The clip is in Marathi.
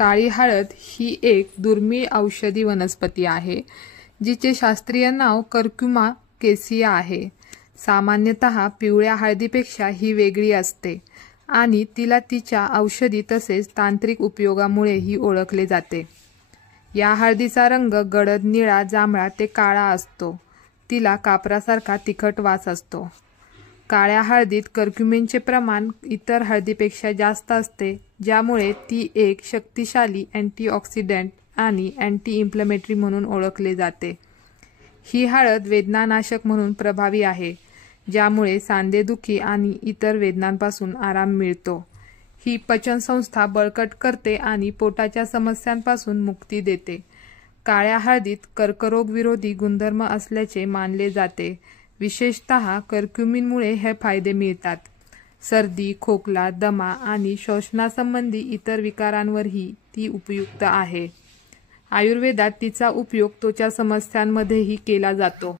काळी हळद ही एक दुर्मिळ औषधी वनस्पती आहे, जिचे शास्त्रीय नाव कर्क्युमा केसिया आहे. सामान्यतः पिवळ्या हळदीपेक्षा ही वेगळी असते आणि तिला तिच्या औषधी तसेच तांत्रिक उपयोगामुळेही ओळखले जाते. या हळदीचा रंग गडद निळा, जांभळा ते काळा असतो. तिला कापरासारखा तिखट वास असतो. काळ्या हळदीत कर्क्युमिनचे प्रमाण इतर हळदीपेक्षा जास्त असते, ज्यामुळे ती एक शक्तिशाली अँटीऑक्सिडंट आणि अँटी इन्फ्लेमेटरी म्हणून ओळखले जाते. ही हळद वेदनानाशक म्हणून प्रभावी आहे, ज्यामुळे सांधेदुखी आणि इतर वेदनांपासून आराम मिळतो. ही पचनसंस्था बळकट करते आणि पोटाच्या समस्यांपासून मुक्ती देते. काळ्या हळदीत कर्करोगविरोधी गुणधर्म असल्याचे मानले जाते. विशेषतः कर्क्युमिनमुळे हे फायदे मिळतात. सर्दी, खोकला, दमा आणि श्वसनासंबंधी इतर विकारांवरही ती उपयुक्त आहे. आयुर्वेदात तिचा उपयोग त्वचा समस्यांमध्येही केला जातो.